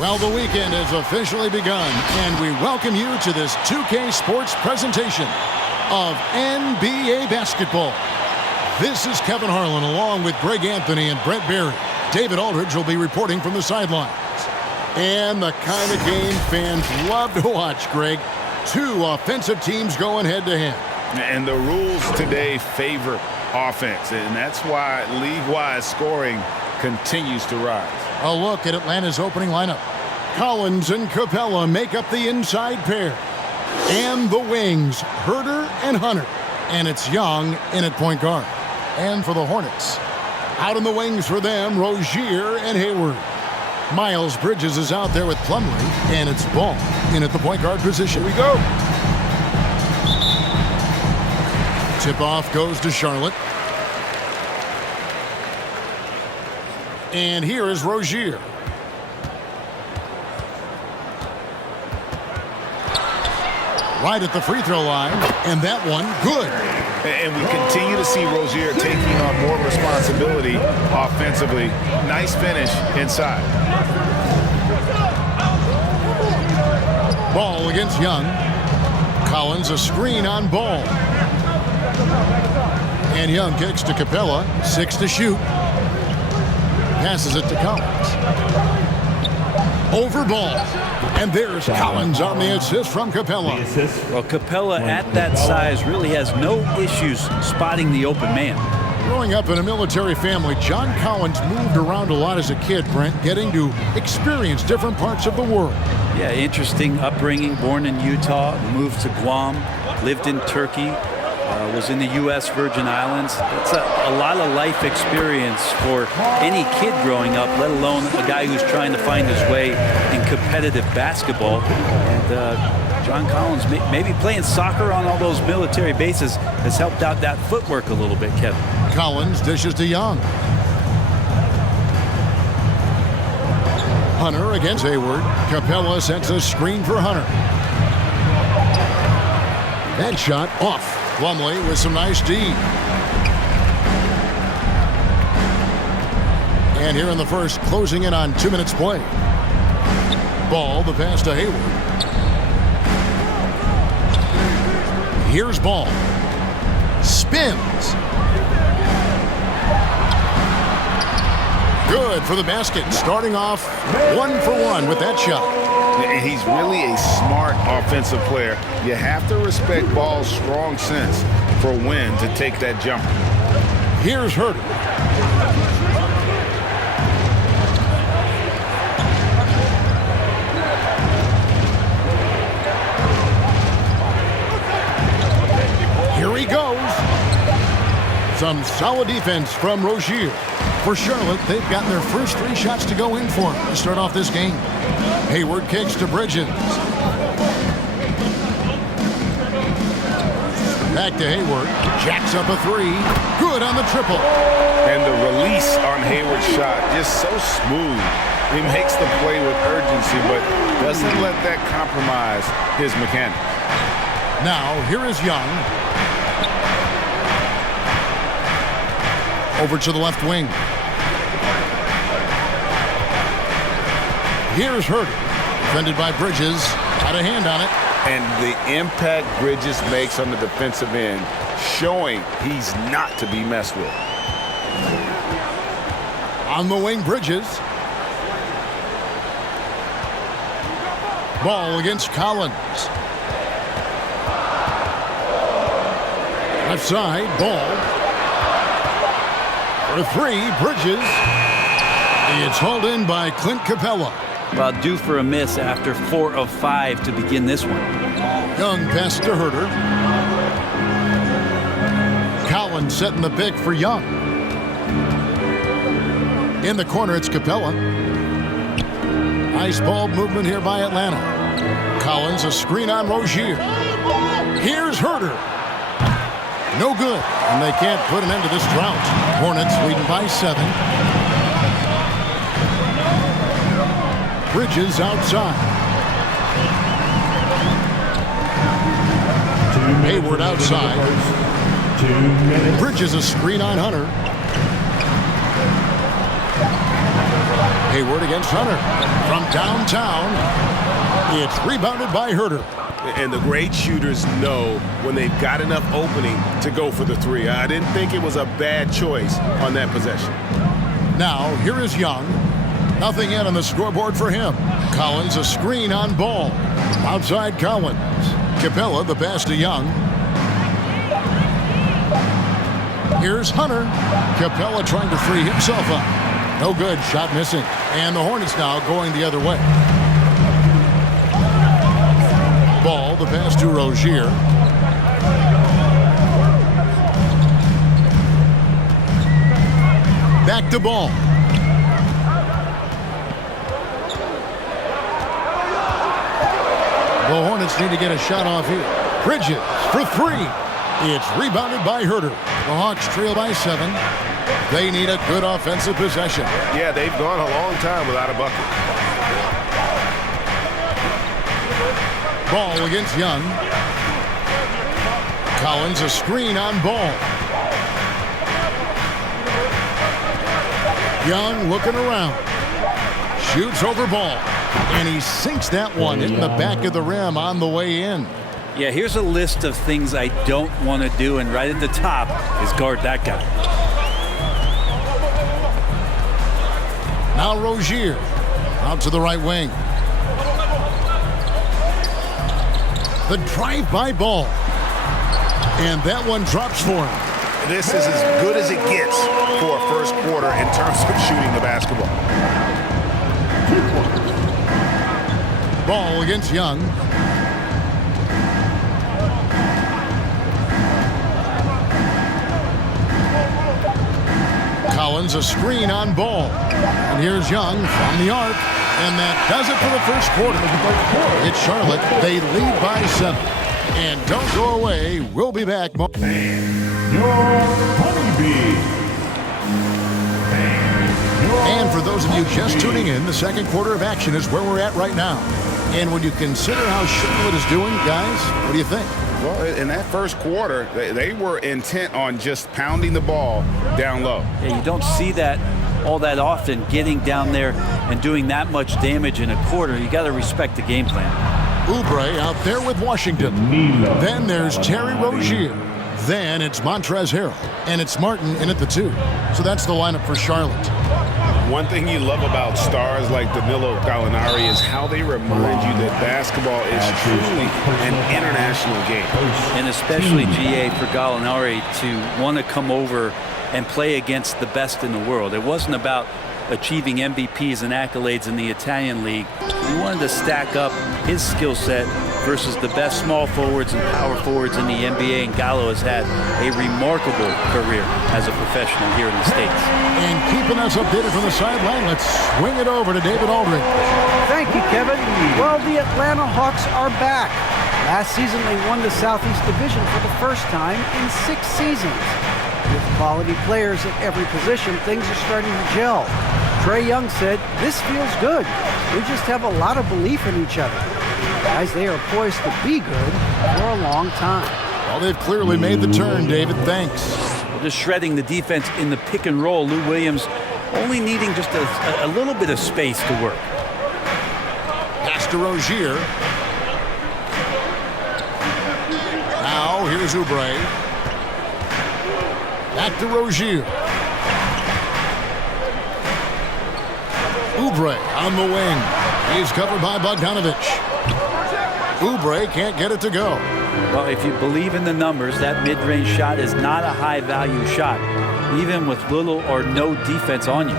Well, the weekend has officially begun, and we welcome you to this 2K Sports presentation of NBA basketball. This is Kevin Harlan along with Greg Anthony and Brent Barry. David Aldridge will be reporting from the sidelines. And the kind of game fans love to watch, Greg. Two offensive teams going head-to-head. And the rules today favor offense, and that's why league-wide scoring continues to rise. A look at Atlanta's opening lineup. Collins and Capella make up the inside pair. And the wings, Herter and Hunter. And it's Young in at point guard. And for the Hornets, out in the wings for them, Rozier and Hayward. Miles Bridges is out there with Plumlee, and it's Ball in at the point guard position. Here we go. Tip-off goes to Charlotte. And here is Rozier. Right at the free throw line, and that one good. And we continue to see Rozier taking on more responsibility offensively. Nice finish inside. Ball against Young. Collins a screen on Ball. And Young kicks to Capella. 6 to shoot. Passes it to Collins. Over Ball. And there's Collins on the assist from Capella. Well, Capella at that size really has no issues spotting the open man. Growing up in a military family, John Collins moved around a lot as a kid, Brent, getting to experience different parts of the world. Yeah, interesting upbringing. Born in Utah, moved to Guam, lived in Turkey, was in the U.S. Virgin Islands. It's a lot of life experience for any kid growing up, let alone a guy who's trying to find his way in competitive basketball. And John Collins, maybe playing soccer on all those military bases has helped out that footwork a little bit, Kevin. Collins dishes to Young. Hunter against Hayward. Capella sets a screen for Hunter. That shot off. Plumlee with some nice D. And here in the first, closing in on 2 minutes play. Ball, the pass to Hayward. Here's Ball. Spins. Good for the basket. Starting off 1 for 1 with that shot. And he's really a smart offensive player. You have to respect Ball's strong sense for when to take that jumper. Here's Herter. Here he goes. Some solid defense from Rozier. For Charlotte, they've gotten their first 3 shots to go in for to start off this game. Hayward kicks to Bridges. Back to Hayward. Jacks up a 3. Good on the triple. And the release on Hayward's shot just so smooth. He makes the play with urgency, but doesn't let that compromise his mechanics. Now, here is Young. Over to the left wing. Here's Herter. Defended by Bridges. Got a hand on it. And the impact Bridges makes on the defensive end, showing he's not to be messed with. On the wing, Bridges. Ball against Collins. Left side, Ball. For 3, Bridges. It's hauled in by Clint Capella. Well, due for a miss after 4 of 5 to begin this one. Young pass to Herter. Collins setting the pick for Young. In the corner, it's Capella. Nice ball movement here by Atlanta. Collins, a screen on Rozier. Here's Herter. No good, and they can't put an end to this drought. Hornets leading by 7. Bridges outside. Hayward outside. Bridges a screen on Hunter. Hayward against Hunter. From downtown, it's rebounded by Herter. And the great shooters know when they've got enough opening to go for the three. I didn't think it was a bad choice on that possession. Now, here is Young. Nothing yet on the scoreboard for him. Collins, a screen on Ball. Outside Collins. Capella, the pass to Young. Here's Hunter. Capella trying to free himself up. No good. Shot missing. And the Hornets now going the other way. Ball, the pass to Rozier. Back to Ball. The Hornets need to get a shot off here. Bridges for three. It's rebounded by Herter. The Hawks trail by 7. They need a good offensive possession. Yeah, they've gone a long time without a bucket. Ball against Young. Collins, a screen on Ball. Young looking around. Shoots over Ball. And he sinks that one in the back of the rim on the way in. Yeah, here's a list of things I don't want to do, and right at the top is guard that guy. Now Rozier out to the right wing. The drive-by Ball. And that one drops for him. This is as good as it gets for a first quarter in terms of shooting the basketball. Ball against Young. Collins, a screen on Ball. And here's Young from the arc. And that does it for the first quarter. It's Charlotte. They lead by 7. And don't go away. We'll be back. And for those of you just tuning in, the second quarter of action is where we're at right now. And when you consider how Charlotte is doing, guys, what do you think? Well, in that first quarter, they were intent on just pounding the ball down low. Yeah, you don't see that all that often, getting down there and doing that much damage in a quarter. You got to respect the game plan. Oubre out there with Washington. Then there's Terry Rozier. Then it's Montrezl Harrell. And it's Martin in at the 2. So that's the lineup for Charlotte. One thing you love about stars like Danilo Gallinari is how they remind you that basketball is truly an international game. And especially, GA, for Gallinari to want to come over and play against the best in the world. It wasn't about achieving MVPs and accolades in the Italian league. He wanted to stack up his skill set versus the best small forwards and power forwards in the NBA, and Gallo has had a remarkable career as a professional here in the States. And keeping us updated from the sideline, let's swing it over to David Aldridge. Thank you, Kevin. Well, the Atlanta Hawks are back. Last season, they won the Southeast Division for the first time in 6 seasons. With quality players at every position, things are starting to gel. Trae Young said, "This feels good. We just have a lot of belief in each other." Guys, they are poised to be good for a long time. Well, they've clearly made the turn, David. Thanks. Just shredding the defense in the pick and roll. Lou Williams only needing just a little bit of space to work. Pass to Rozier. Now here's Oubre. Back to Rozier. Oubre on the wing. He's covered by Bogdanovich. Oubre can't get it to go. Well, if you believe in the numbers, that mid-range shot is not a high-value shot, even with little or no defense on you.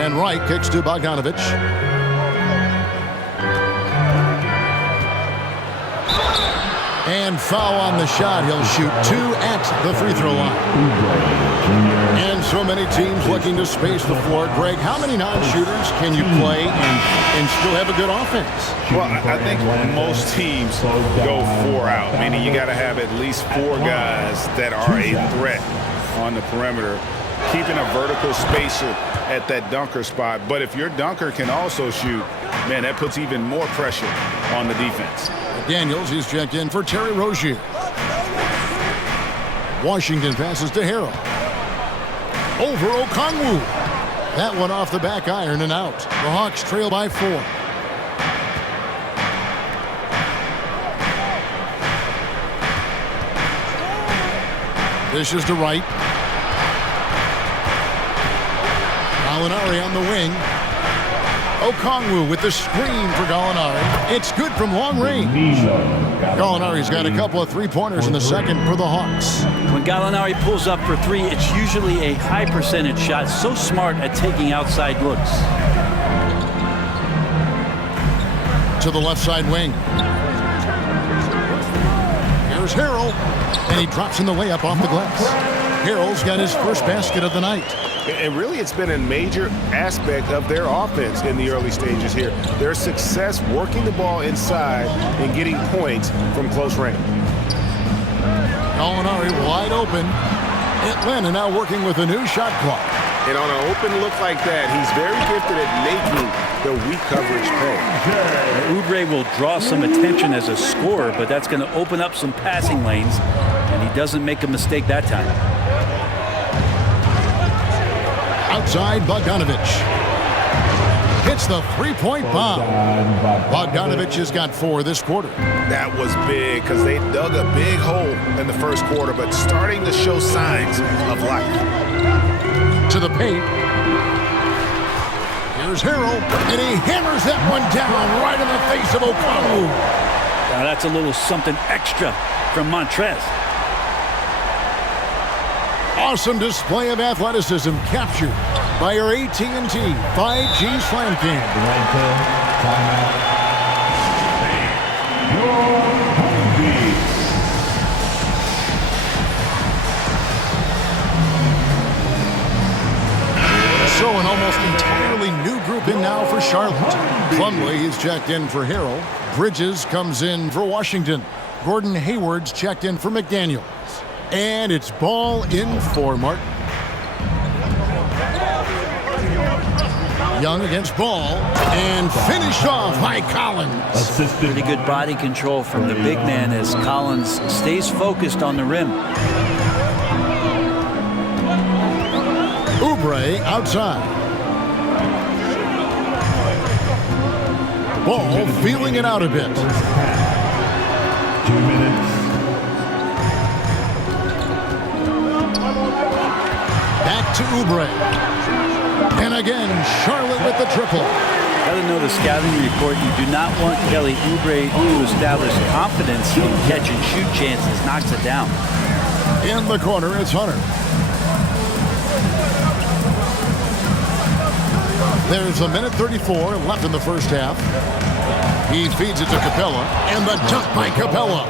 And Wright kicks to Bogdanovich. And foul on the shot. He'll shoot 2 at the free throw line. And so many teams looking to space the floor. Greg, how many non-shooters can you play and still have a good offense? Well, I think most teams go 4 out, meaning you got to have at least 4 guys that are a threat on the perimeter, keeping a vertical spacer at that dunker spot. But if your dunker can also shoot, man, that puts even more pressure on the defense. Daniels, he's checked in for Terry Rozier. Washington passes to Harrell. over Okongwu. That one off the back iron and out. The Hawks trail by 4. This is to Wright. Gallinari on the wing. Okongwu with the screen for Gallinari. It's good from long range. Gallinari's got a couple of three-pointers in the second for the Hawks. When Gallinari pulls up for 3, it's usually a high percentage shot. So smart at taking outside looks. To the left side wing. Here's Harrell. And he drops in the layup off the glass. Harrell's got his first basket of the night. And really, it's been a major aspect of their offense in the early stages here. Their success working the ball inside and getting points from close range. Gallinari wide open. Atlanta now working with a new shot clock. And on an open look like that, he's very gifted at making the weak coverage pay. Oubre will draw some attention as a scorer, but that's going to open up some passing lanes, and he doesn't make a mistake that time. Outside, Bogdanovich. Hits the three-point bomb. Bogdanovich has got 4 this quarter. That was big because they dug a big hole in the first quarter, but starting to show signs of life. To the paint. Here's Harrell, and he hammers that one down right in the face of Okongwu. Now that's a little something extra from Montrez. Awesome display of athleticism captured by our AT&T 5G Slam King. So an almost entirely new group in now for Charlotte. Plumlee is checked in for Harrell. Bridges comes in for Washington. Gordon Hayward's checked in for McDaniels. And it's ball in for Martin. Young against Ball. And finished off by Collins. Pretty good body control from the big man as Collins stays focused on the rim. Oubre outside. Ball feeling it out a bit. 2 minutes. Back to Oubre. And again, Charlotte with the triple. Got to know the scouting report. You do not want Kelly Oubre to establish confidence in catch and shoot chances. Knocks it down. In the corner, it's Hunter. There's 1:34 left in the first half. He feeds it to Capella, and the dunk by Capella.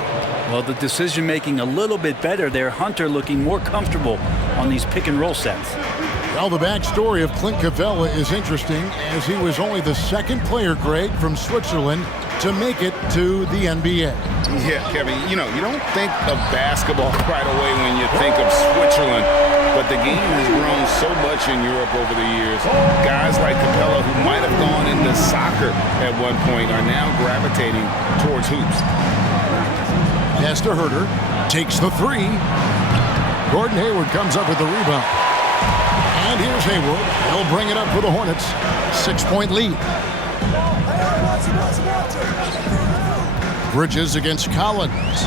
Well, the decision making a little bit better there. Hunter looking more comfortable on these pick and roll sets. Well, the backstory of Clint Capella is interesting, as he was only the second player, Greg, from Switzerland to make it to the NBA. Yeah, Kevin, you don't think of basketball right away when you think of Switzerland, but the game has grown so much in Europe over the years. Guys like Capella, who might have gone into soccer at one point, are now gravitating towards hoops. Pass to Herter, takes the 3. Gordon Hayward comes up with the rebound. And here's Hayward. He'll bring it up for the Hornets. 6-point lead. Bridges against Collins.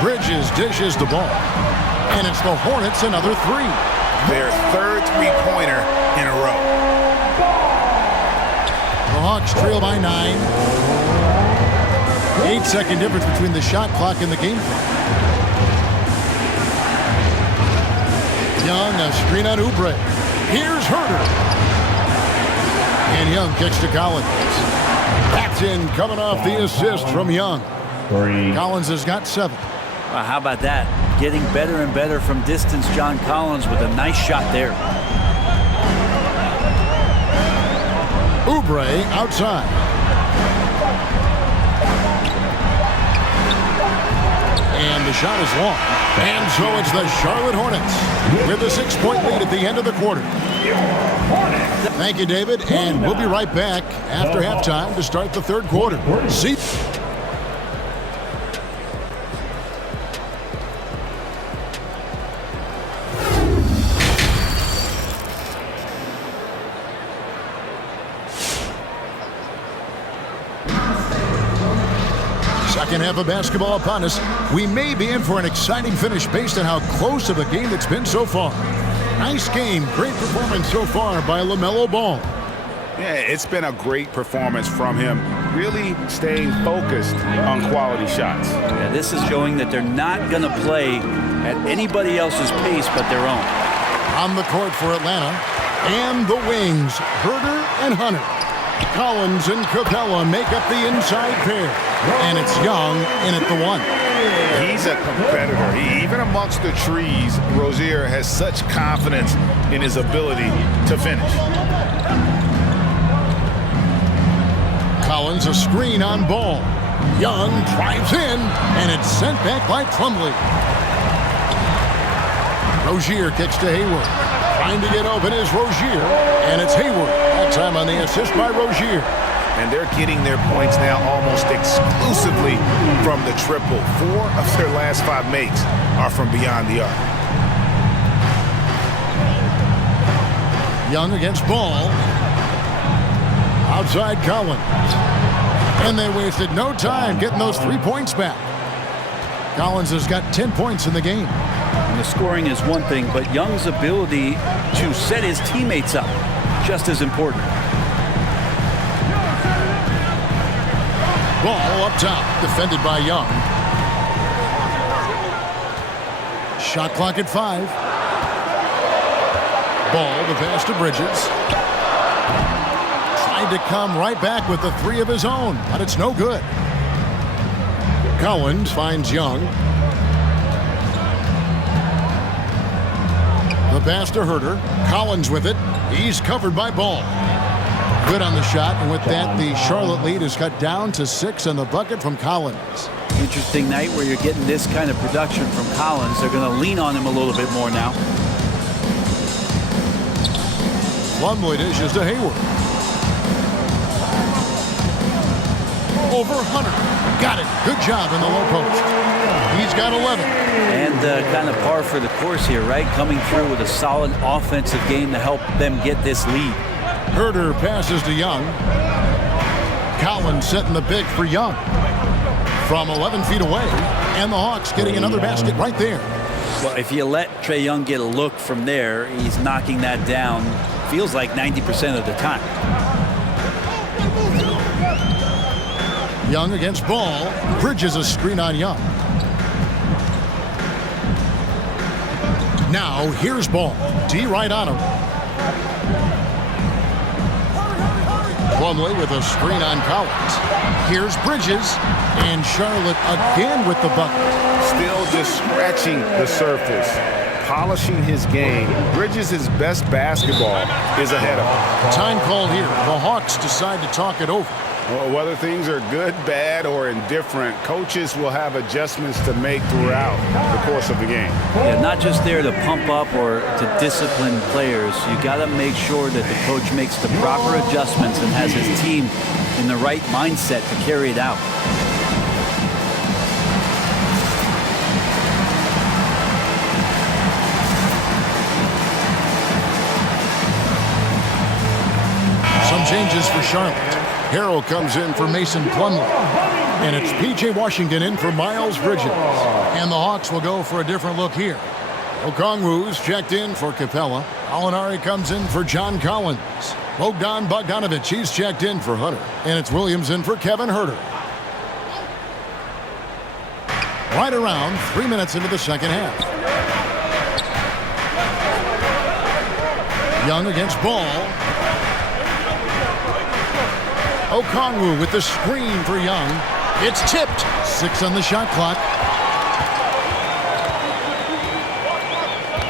Bridges dishes the ball. And it's the Hornets another 3. Their third three-pointer in a row. The Hawks trail by 9. 8-second difference between the shot clock and the game clock. Young, a screen on Oubre. Here's Herter. And Young kicks to Collins. That's in, coming off the assist from Young. 3. Collins has got 7. Well, how about that? Getting better and better from distance, John Collins with a nice shot there. Oubre outside. And the shot is long. And so it's the Charlotte Hornets with a 6-point lead at the end of the quarter. Thank you, David. And we'll be right back after halftime to start the third quarter. See. Second half of basketball upon us. We may be in for an exciting finish based on how close of a game it's been so far. Nice game. Great performance so far by LaMelo Ball. Yeah, it's been a great performance from him. Really staying focused on quality shots. Yeah, this is showing that they're not going to play at anybody else's pace but their own. On the court for Atlanta, and the wings, Herter and Hunter. Collins and Capella make up the inside pair, and it's Young in at the one. He's a competitor. Even amongst the trees, Rozier has such confidence in his ability to finish. Collins a screen on Ball. Young drives in, and it's sent back by Plumlee. Rozier kicks to Hayward. Trying to get open is Rozier, and it's Hayward. That time on the assist by Rozier. And they're getting their points now almost exclusively from the triple. 4 of their last 5 makes are from beyond the arc. Young against Ball. Outside Collins. And they wasted no time getting those 3 points back. Collins has got 10 points in the game. And the scoring is one thing, but Young's ability to set his teammates up just as important. Ball up top, defended by Young. Shot clock at 5. Ball, the pass to Bridges. Tried to come right back with the 3 of his own, but it's no good. Collins finds Young. The pass to Herter. Collins with it. He's covered by Ball. Good on the shot, and with that, the Charlotte lead is cut down to 6 on the bucket from Collins. Interesting night where you're getting this kind of production from Collins. They're going to lean on him a little bit more now. Plumlee dishes to Hayward. Over Hunter. Got it. Good job in the low post. He's got 11. And kind of par for the course here, right? Coming through with a solid offensive game to help them get this lead. Herter passes to Young. Collins setting the pick for Young. From 11 feet away. And the Hawks getting another basket right there. Well, if you let Trae Young get a look from there, he's knocking that down, feels like 90% of the time. Young against Ball. Bridges a screen on Young. Now here's Ball. D right on him. Plumlee with a screen on Collins. Here's Bridges. And Charlotte again with the bucket. Still just scratching the surface. Polishing his game. Bridges' best basketball is ahead of him. Time called here. The Hawks decide to talk it over. Well, whether things are good, bad, or indifferent, coaches will have adjustments to make throughout the course of the game. Yeah, not just there to pump up or to discipline players. You got to make sure that the coach makes the proper adjustments and has his team in the right mindset to carry it out. Some changes for Charlotte. Harrell comes in for Mason Plumlee. And it's P.J. Washington in for Miles Bridges. And the Hawks will go for a different look here. Okongwu's checked in for Capella. Alinari comes in for John Collins. Bogdan Bogdanovic, he's checked in for Hunter. And it's Williams in for Kevin Herter. Right around 3 minutes into the second half. Young against Ball. Okongwu with the screen for Young. It's tipped. 6 on the shot clock.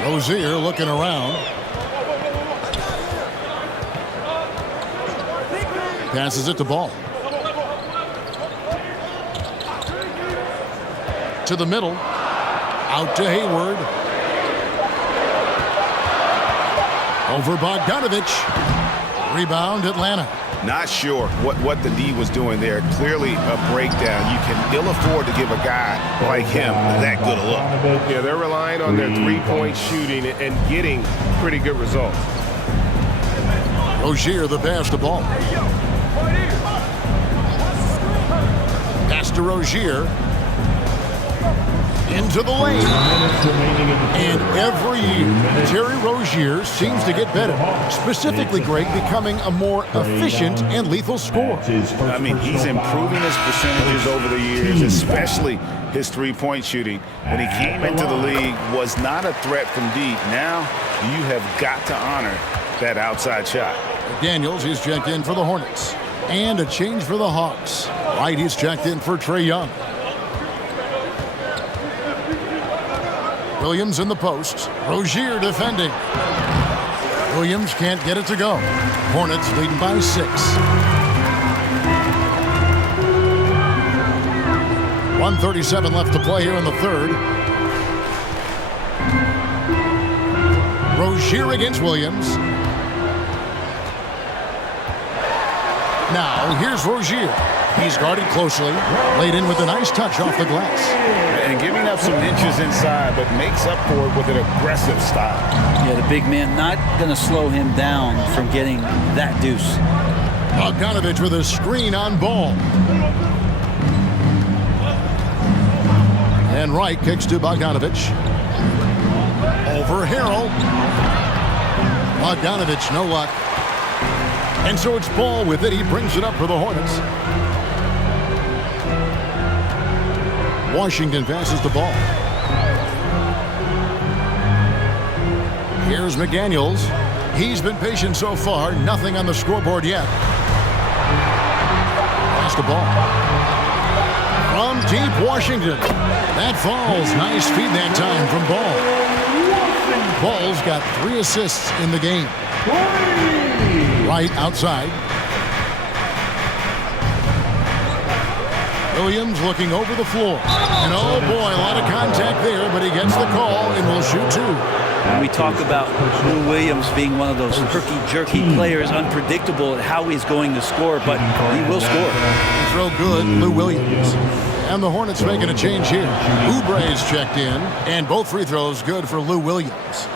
Rozier looking around. Passes it to Ball. To the middle. Out to Hayward. Over Bogdanovic. Rebound Atlanta. Not sure what the D was doing there. Clearly a breakdown. You can ill afford to give a guy like him that good a look. Yeah, they're relying on their three-point shooting and getting pretty good results. Rozier the pass to Ball. Pass to Rozier. Into the lane. And every year, Terry Rozier seems to get better. Specifically, Greg, becoming a more efficient and lethal scorer. I mean, he's improving his percentages over the years, especially his three-point shooting. When he came into the league, was not a threat from deep. Now, you have got to honor that outside shot. Daniels, he's checked in for the Hornets. And a change for the Hawks. Wright, he's checked in for Trae Young. Williams in the post. Rozier defending. Williams can't get it to go. Hornets leading by 6. 1:37 left to play here in the third. Rozier against Williams. Now, here's Rozier. He's guarded closely. Laid in with a nice touch off the glass. And giving up some inches inside, but makes up for it with an aggressive style. Yeah, the big man not going to slow him down from getting that deuce. Bogdanovich with a screen on Ball. And Wright kicks to Bogdanovich. Over Harrell. Bogdanovich, no luck. And so it's Ball with it. He brings it up for the Hornets. Washington passes the ball. Here's McDaniels. He's been patient so far. Nothing on the scoreboard yet. Pass the ball. From deep Washington. That falls. Nice feed that time from Ball. Ball's got 3 assists in the game. Right outside. Williams looking over the floor. And oh boy, a lot of contact there, but he gets the call and will shoot 2. When we talk about Lou Williams being one of those herky-jerky players, unpredictable at how he's going to score, but he will score. Throw good, Lou Williams. And the Hornets making a change here. Oubre's checked in, and both free throws good for Lou Williams.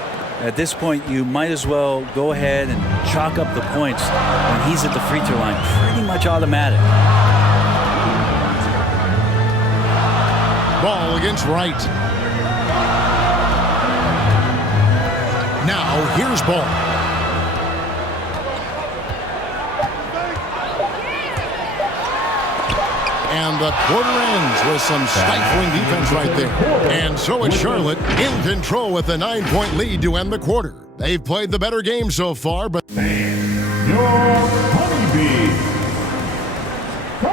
At this point, you might as well go ahead and chalk up the points when he's at the free throw line. Pretty much automatic. Ball against Wright. Now, here's Ball. And the quarter ends with some stifling defense right there. And so it's Charlotte in control with a 9-point lead to end the quarter. They've played the better game so far, but...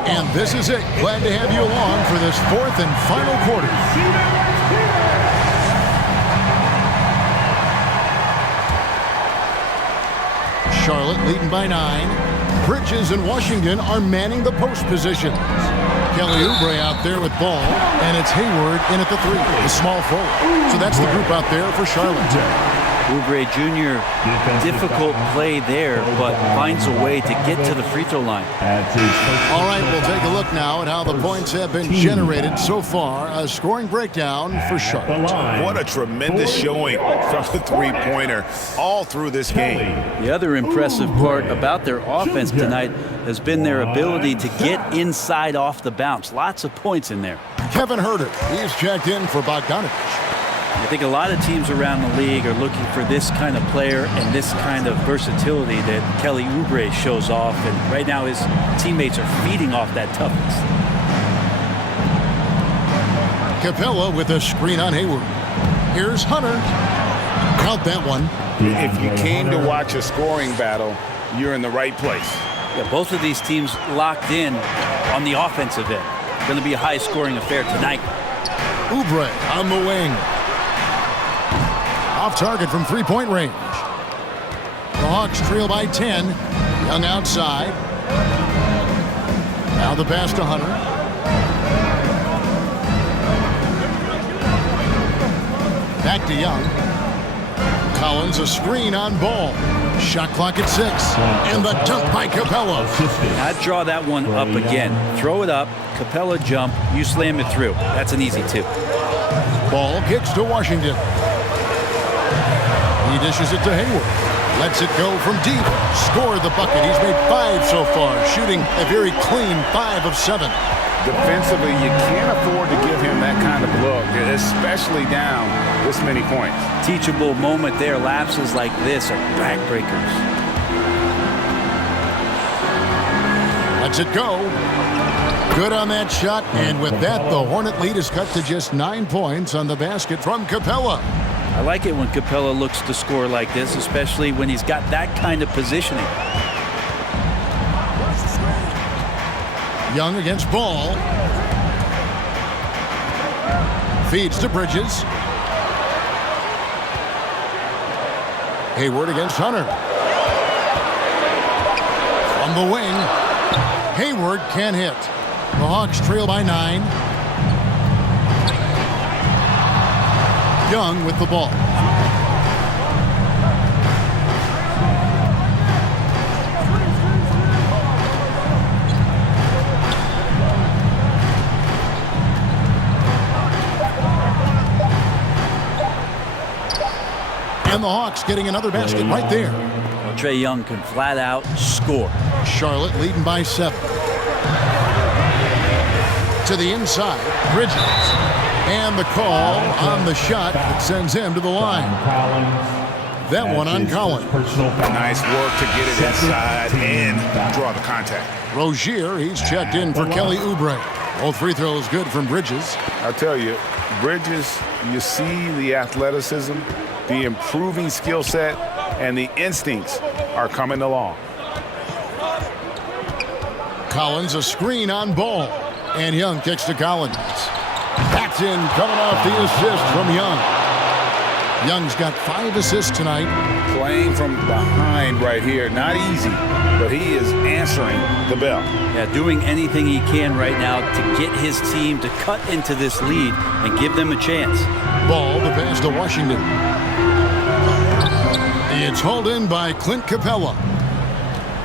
And this is it. Glad to have you along for this 4th and final quarter. Charlotte leading by 9. Bridges and Washington are manning the post positions. Kelly Oubre out there with Ball, and it's Hayward in at the 3, the small forward. So that's the group out there for Charlotte. Oubre Jr., difficult play there, but finds a way to get to the free throw line. All right, we'll take a look now at how the points have been generated so far. A scoring breakdown for Charlotte. What a tremendous showing from the three-pointer all through this game. The other impressive part about their offense tonight has been their ability to get inside off the bounce. Lots of points in there. Kevin Herter, he's checked in for Bogdanovich. I think a lot of teams around the league are looking for this kind of player and this kind of versatility that Kelly Oubre shows off. And right now his teammates are feeding off that toughness. Capella with a screen on Hayward. Here's Hunter. Count that one. If you came to watch a scoring battle, you're in the right place. Yeah, both of these teams locked in on the offensive end. Going to be a high-scoring affair tonight. Oubre on the wing. Off target from three-point range. The Hawks trail by 10. Young outside. Now the pass to Hunter. Back to Young. Collins a screen on Ball. Shot clock at 6. And the dunk by Capella. I'd draw that one up again. Throw it up. Capella jump. You slam it through. That's an easy 2. Ball kicks to Washington. He dishes it to Hayward. Lets it go from deep. Scored the bucket. He's made 5 so far, shooting a very clean 5 of 7. defensively, you can't afford to give him that kind of look, especially down this many points. Teachable moment there. Lapses like this are backbreakers. Lets it go. Good on that shot, and with that, the Hornet lead is cut to just 9 points on the basket from Capella. I like it when Capella looks to score like this, especially when he's got that kind of positioning. Young against Ball. Feeds to Bridges. Hayward against Hunter. From the wing, Hayward can't hit. The Hawks trail by 9. Young with the ball. And the Hawks getting another basket right there. Well, Trae Young can flat out score. Charlotte leading by 7. To the inside, Bridges. And the call on the shot that sends him to the line. That one on Collins. Nice work to get it inside and draw the contact. Rozier, he's checked in for Kelly Oubre. Both free throws good from Bridges. I'll tell you, Bridges, you see the athleticism, the improving skill set, and the instincts are coming along. Collins, a screen on Ball. And Young kicks to Collins. That's in, coming off the assist from Young. Young's got 5 assists tonight. Playing from behind right here, not easy, but he is answering the bell. Yeah, doing anything he can right now to get his team to cut into this lead and give them a chance. Ball, the pass to Washington. It's hauled in by Clint Capella.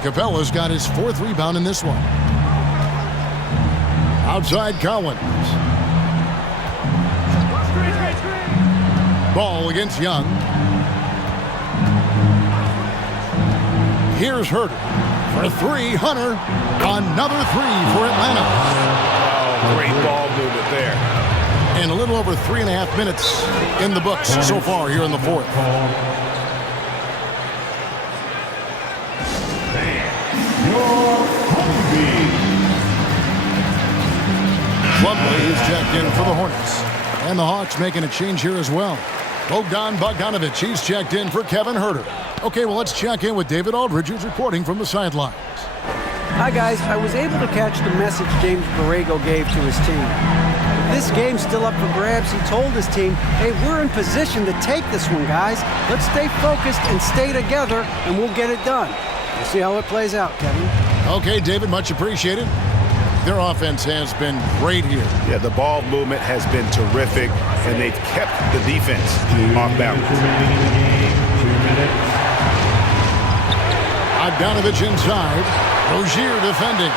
Capella's got his 4th rebound in this one. Outside Collins. Ball against Young. Here's Herter for 3. Hunter. Another 3 for Atlanta. Oh, great ball movement there. And a little over 3.5 minutes in the books so far here in the 4th. Plumlee is checked in for the Hornets. And the Hawks making a change here as well. Bogdan Bogdanovic, he's checked in for Kevin Herter. Okay, well, let's check in with David Aldridge, who's reporting from the sidelines. Hi, guys. I was able to catch the message James Borrego gave to his team. With this game's still up for grabs, he told his team, hey, we're in position to take this one, guys. Let's stay focused and stay together, and we'll get it done. We'll see how it plays out, Kevin. Okay, David, much appreciated. Their offense has been great here. Yeah, the ball movement has been terrific, and they've kept the defense off balance. Bogdanovic inside. Rozier defending.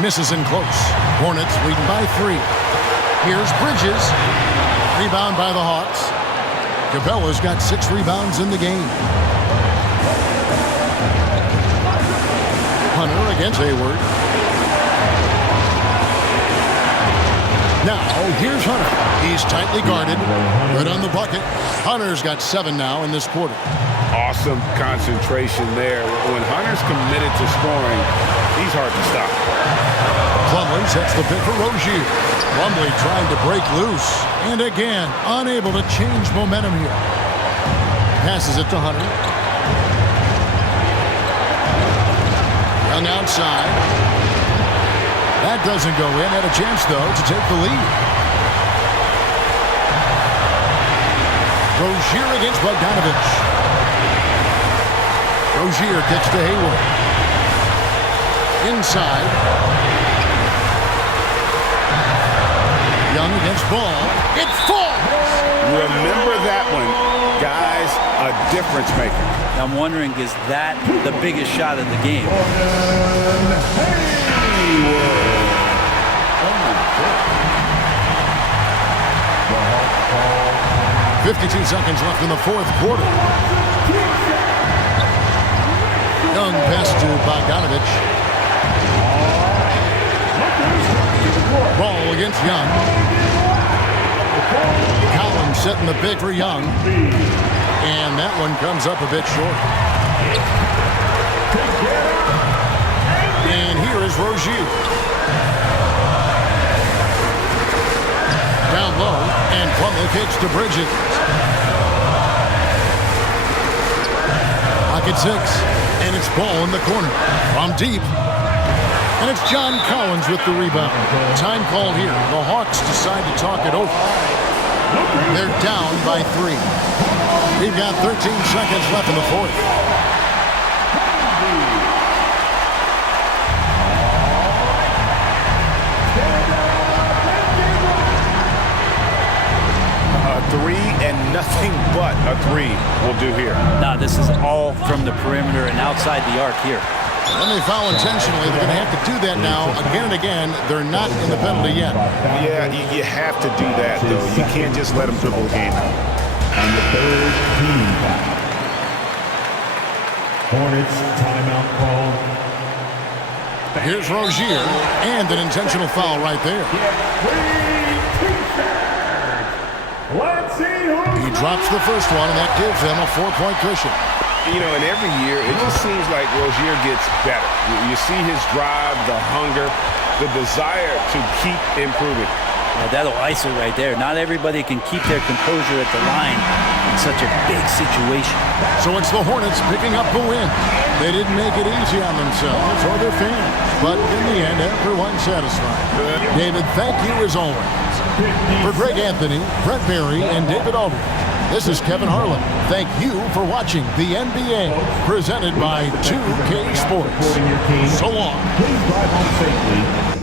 Misses in close. Hornets leading by 3. Here's Bridges. Rebound by the Hawks. Capella's got 6 rebounds in the game. Hunter against Hayward. Now, here's Hunter. He's tightly guarded. Good on the bucket. Hunter's got 7 now in this quarter. Awesome concentration there. When Hunter's committed to scoring, he's hard to stop. Plumlee sets the pick for Rozier. Plumlee trying to break loose. And again, unable to change momentum here. Passes it to Hunter. Young outside. That doesn't go in. Had a chance, though, to take the lead. Rozier against Bogdanovic. Rozier kicks to Hayward. Inside. Young against Ball. It falls! Remember that one. Guys, a difference maker. I'm wondering, is that the biggest shot of the game? 52 seconds left in the 4th quarter. Young pass to Bogdanovic. Ball against Young. Collins setting the pick for Young. And that one comes up a bit short. And here is Rozier. Down low, and Plumlee kicks to Bridges. Pocket 6, and it's ball in the corner. From deep. And it's John Collins with the rebound. Time called here. The Hawks decide to talk it over. They're down by 3. We've got 13 seconds left in the fourth. Three and nothing but a 3 will do here. Now, this is all from the perimeter and outside the arc here. When they foul intentionally, they're going to have to do that now again and again. They're not in the penalty yet. Yeah, you have to do that, though. You can't just let them dribble the game out. On the third team foul. Hornets timeout call. Here's Rozier, and an intentional foul right there. He drops the first one, and that gives them a 4-point cushion. You know, and every year, it just seems like Rozier gets better. You see his drive, the hunger, the desire to keep improving. That'll ice it right there. Not everybody can keep their composure at the line in such a big situation. So it's the Hornets picking up the win. They didn't make it easy on themselves or their fans, but in the end, everyone's satisfied. David, thank you as always. For Greg Anthony, Brett Berry, and David Aldridge, this is Kevin Harlan. Thank you for watching the NBA, presented by 2K Sports. So long. Please drive home safely.